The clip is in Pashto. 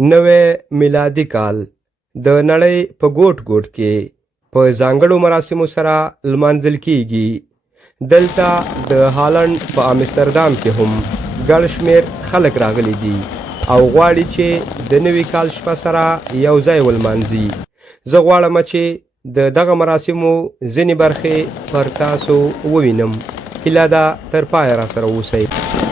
نوی میلادي کال د نړۍ په ګوټ ګوټ کې په ځانګړو مراسمو سره لمانځل کیږي. دلته د هالند په امستردام کې هم ګڼ شمېر خلک راغلي دي او غواړي چې د نوي کال شپه سره یو ځای ولمانځي. زه غواړم چې د دغه مراسمو ځینې برخې پر تاسو ووینم. هیله ده تر پایه راسره اوسئ.